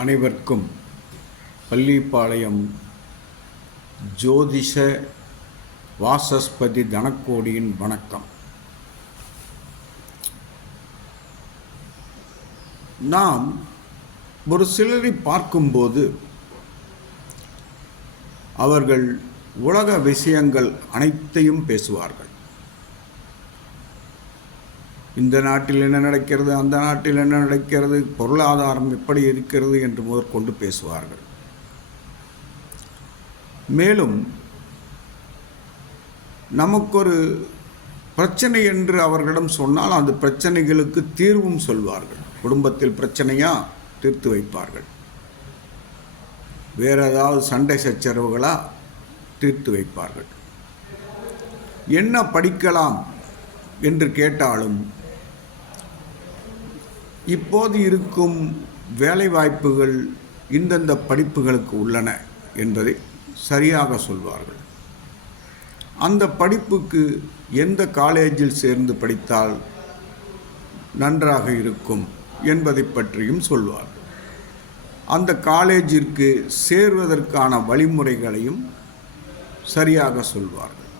அனைவருக்கும் பள்ளிப்பாளையம் ஜோதிஷ வாசஸ்பதி தனக்கோடியின் வணக்கம். நாம் ஒரு சிலரை பார்க்கும்போது அவர்கள் உலக விஷயங்கள் அனைத்தையும் பேசுவார்கள். இந்த நாட்டில் என்ன நடக்கிறது அந்த நாட்டில் என்ன நடக்கிறது பொருளாதாரம் எப்படி இருக்கிறது என்று முதற்கொண்டு பேசுவார்கள். மேலும் நமக்கொரு பிரச்சனை என்று அவர்களிடம் சொன்னால் அந்த பிரச்சனைகளுக்கு தீர்வும் சொல்வார்கள். குடும்பத்தில் பிரச்சனையாக தீர்த்து வைப்பார்கள். வேறு ஏதாவது சண்டை சச்சரவுகளாக தீர்த்து வைப்பார்கள். என்ன படிக்கலாம் என்று கேட்டாலும் இப்போது இருக்கும் வேலைவாய்ப்புகள் இந்தந்த படிப்புகளுக்கு உள்ளன என்பதை சரியாக சொல்வார்கள். அந்த படிப்புக்கு எந்த காலேஜில் சேர்ந்து படித்தால் நன்றாக இருக்கும் என்பதை பற்றியும் சொல்வார்கள். அந்த காலேஜிற்கு சேர்வதற்கான வழிமுறைகளையும் சரியாக சொல்வார்கள்.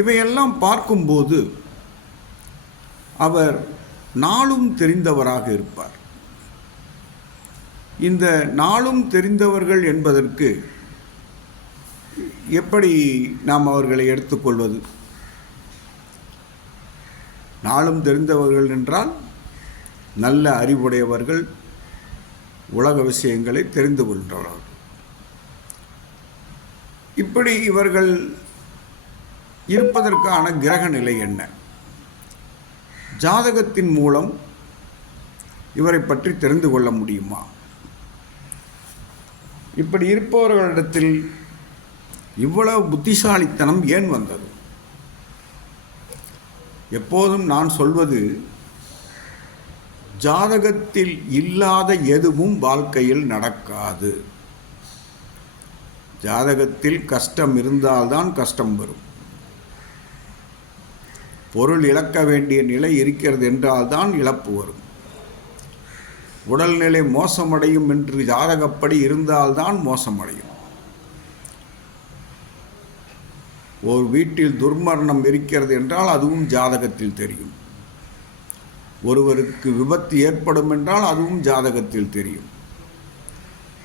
இவையெல்லாம் பார்க்கும்போது அவர் நாளும் தெரிந்தவராக இருப்பார். இந்த நாளும் தெரிந்தவர்கள் என்பதற்கு எப்படி நாம் அவர்களை எடுத்துக்கொள்வது நாளும் தெரிந்தவர்கள் என்றால் நல்ல அறிவுடையவர்கள் உலக விஷயங்களை தெரிந்து கொள்கின்றவர்கள் இப்படி இவர்கள் இருப்பதற்கான கிரக நிலை என்ன? ஜாதகத்தின் மூலம் இவரை பற்றி தெரிந்து கொள்ள முடியுமா? இப்படி இருப்பவர்களிடத்தில் இவ்வளவு புத்திசாலித்தனம் ஏன் வந்தது? எப்போதும் நான் சொல்வது ஜாதகத்தில் இல்லாத எதுவும் வாழ்க்கையில் நடக்காது. ஜாதகத்தில் கஷ்டம் இருந்தால்தான் கஷ்டம் வரும். பொருள் இழக்க வேண்டிய நிலை இருக்கிறது என்றால் தான் இழப்பு வரும். உடல்நிலை மோசமடையும் என்று ஜாதகப்படி இருந்தால்தான் மோசமடையும். ஒரு வீட்டில் துர்மரணம் இருக்கிறது என்றால் அதுவும் ஜாதகத்தில் தெரியும். ஒருவருக்கு விபத்து ஏற்படும் என்றால் அதுவும் ஜாதகத்தில் தெரியும்.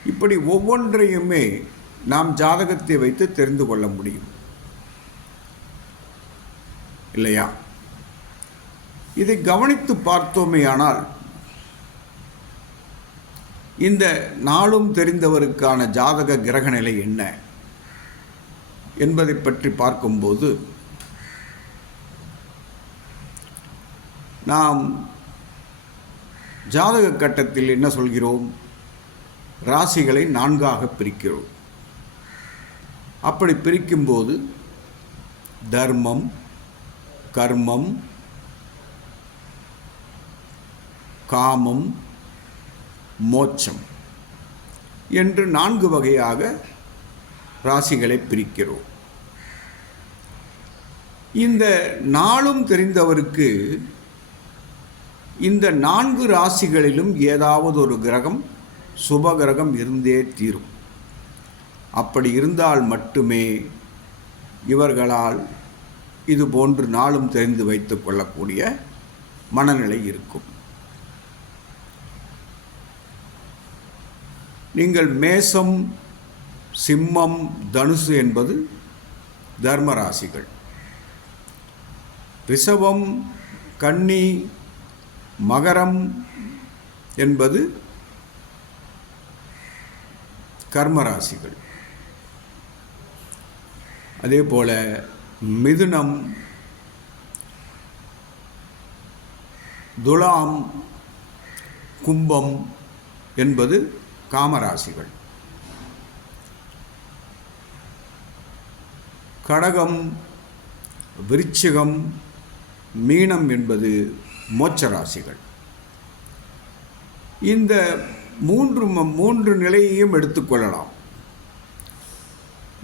இப்படி ஒவ்வொன்றையுமே நாம் ஜாதகத்தை வைத்து தெரிந்து கொள்ள முடியும். இல்லையா? இதை கவனித்து பார்த்தோமேயானால் இந்த நாளும் தெரிந்தவருக்கான ஜாதக கிரகநிலை என்ன என்பதை பற்றி பார்க்கும்போது நாம் ஜாதக கட்டத்தில் என்ன சொல்கிறோம்? ராசிகளை நான்காக பிரிக்கிறோம். அப்படி பிரிக்கும்போது தர்மம் கர்மம் காமம் மோட்சம் என்று நான்கு வகையாக ராசிகளை பிரிக்கிறோம். இந்த நாளும் தெரிந்தவருக்கு இந்த நான்கு ராசிகளிலும் ஏதாவது ஒரு கிரகம் சுப கிரகம் இருந்தே தீரும். அப்படி இருந்தால் மட்டுமே இவர்களால் இது போன்று நாளும் தெரிந்து வைத்துக் கொள்ளக்கூடிய மனநிலை இருக்கும். நீங்கள் மேசம் சிம்மம் தனுசு என்பது தர்மராசிகள். ரிஷபம் கன்னி மகரம் என்பது கர்மராசிகள். அதே போல மிதுனம் துலாம் கும்பம் என்பது காமராசிகள். கடகம் விருச்சிகம் மீனம் என்பது மோட்சராசிகள். இந்த மூன்று ம- மூன்று நிலையையும் எடுத்துக்கொள்ளலாம்.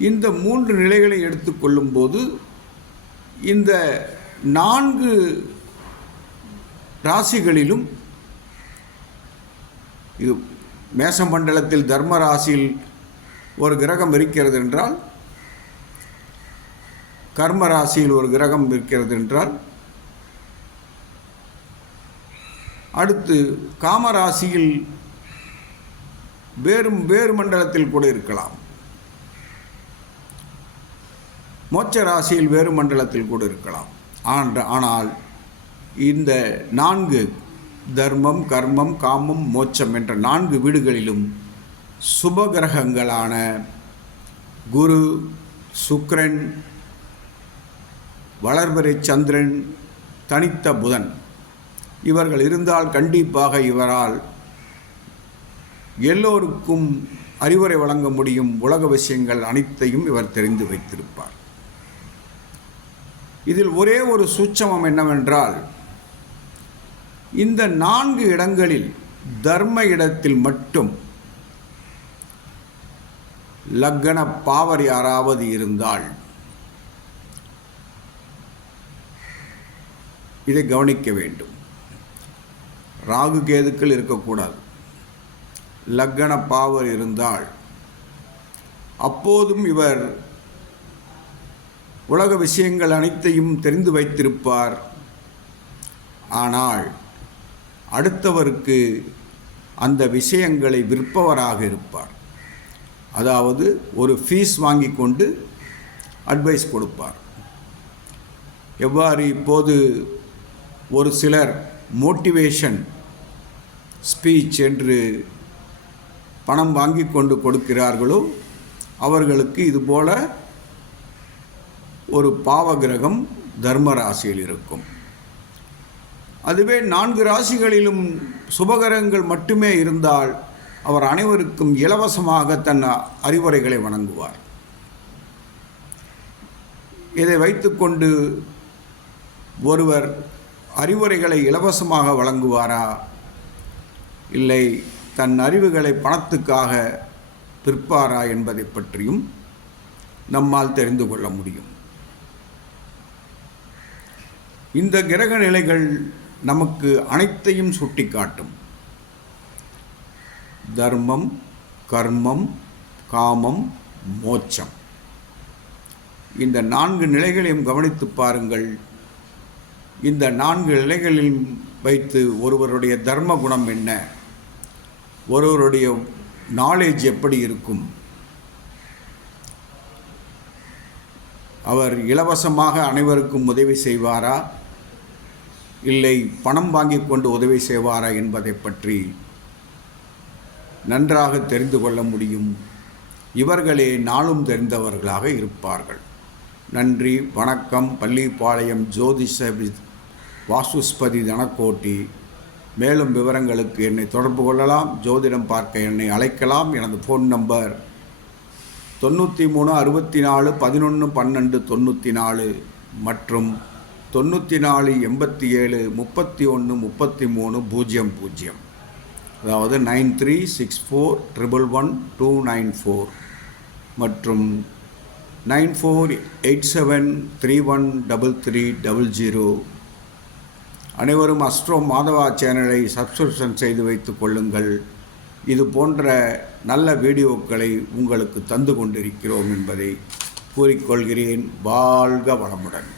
இந்த மூன்று நிலைகளை எடுத்துக்கொள்ளும் போது இந்த நான்கு ராசிகளிலும் இது மேசமண்டலத்தில் தர்ம ராசியில் ஒரு கிரகம் இருக்கிறது என்றால் கர்ம ராசியில் ஒரு கிரகம் இருக்கிறது என்றால் அடுத்து காமராசியில் வேறு வேறு மண்டலத்தில் கூட இருக்கலாம். மோட்ச ராசியில் வேறு மண்டலத்தில் கூட இருக்கலாம். ஆன்ற ஆனால் இந்த நான்கு தர்மம் கர்மம் காமம் மோட்சம் என்ற நான்கு வீடுகளிலும் சுபகிரகங்களான குரு சுக்ரன் வளர்பிறை சந்திரன் தனித்த புதன் இவர்கள் இருந்தால் கண்டிப்பாக இவரால் எல்லோருக்கும் அறிவுரை வழங்க முடியும் உலக விஷயங்கள் அனைத்தையும் இவர் தெரிந்து வைத்திருப்பார். இதில் ஒரே ஒரு சூட்சமம் என்னவென்றால் இந்த நான்கு இடங்களில் தர்ம இடத்தில் மட்டும் லக்கண பாவர் யாராவது இருந்தால் இதை கவனிக்க வேண்டும். ராகு கேதுக்கள் இருக்கக்கூடாது. லக்கண பாவர் இருந்தால் அப்போதும் இவர் உலக விஷயங்கள் அனைத்தையும் தெரிந்து வைத்திருப்பார். ஆனால் அடுத்தவருக்கு அந்த விஷயங்களை விற்பவராக இருப்பார். அதாவது ஒரு ஃபீஸ் வாங்கி கொண்டு அட்வைஸ் கொடுப்பார். எவ்வாறு இப்போது ஒரு சிலர் மோட்டிவேஷன் ஸ்பீச் என்று பணம் வாங்கி கொண்டு கொடுக்கிறார்களோ அவர்களுக்கு இதுபோல ஒரு பாவகிரகம் தர்ம ராசியில் இருக்கும். அதுவே நான்கு ராசிகளிலும் சுபகரங்கள் மட்டுமே இருந்தால் அவர் அனைவருக்கும் இலவசமாக தன் அறிவுரைகளை வழங்குவார் இதை வைத்துக்கொண்டு ஒருவர் அறிவுரைகளை இலவசமாக வழங்குவாரா? இல்லை தன் அறிவுகளை பணத்துக்காக விற்பாரா என்பதை பற்றியும் நம்மால் தெரிந்து கொள்ள முடியும். இந்த கிரக நிலைகள் நமக்கு அனைத்தையும் சுட்டிக்காட்டும். தர்மம் கர்மம் காமம் மோட்சம். இந்த நான்கு நிலைகளையும் கவனித்து பாருங்கள். இந்த நான்கு நிலைகளில் வைத்து ஒருவருடைய தர்ம குணம் என்ன? ஒருவருடைய நாலேஜ் எப்படி இருக்கும்? அவர் இலவசமாக அனைவருக்கும் உதவி செய்வாரா? இல்லை பணம் வாங்கி கொண்டு உதவி செய்வாரா என்பதை பற்றி நன்றாக தெரிந்து கொள்ள முடியும். இவர்களே நாளும் தெரிந்தவர்களாக இருப்பார்கள். நன்றி வணக்கம். பள்ளிப்பாளையம் ஜோதிஷ வாசுஸ்பதி தனக்கோட்டி. மேலும் விவரங்களுக்கு என்னை தொடர்பு கொள்ளலாம். ஜோதிடம் பார்க்க என்னை அழைக்கலாம். எனது ஃபோன் நம்பர் தொண்ணூற்றி மூணு அறுபத்தி நாலு பதினொன்று பன்னெண்டு தொண்ணூற்றி நாலு மற்றும் தொண்ணூற்றி நாலு எண்பத்தி ஏழு முப்பத்தி ஒன்று முப்பத்தி மூணு பூஜ்ஜியம் பூஜ்ஜியம். அதாவது nine three six four triple one two nine four. மற்றும் nine four eight seven three one double three double zero. அனைவரும் அஸ்ட்ரோ மாதவா சேனலை சப்ஸ்கிரிப்ஷன் செய்து வைத்துக் கொள்ளுங்கள். இது போன்ற நல்ல வீடியோக்களை உங்களுக்கு தந்து கொண்டிருக்கிறோம் என்பதை கூறிக்கொள்கிறேன். வாழ்க வளமுடன்.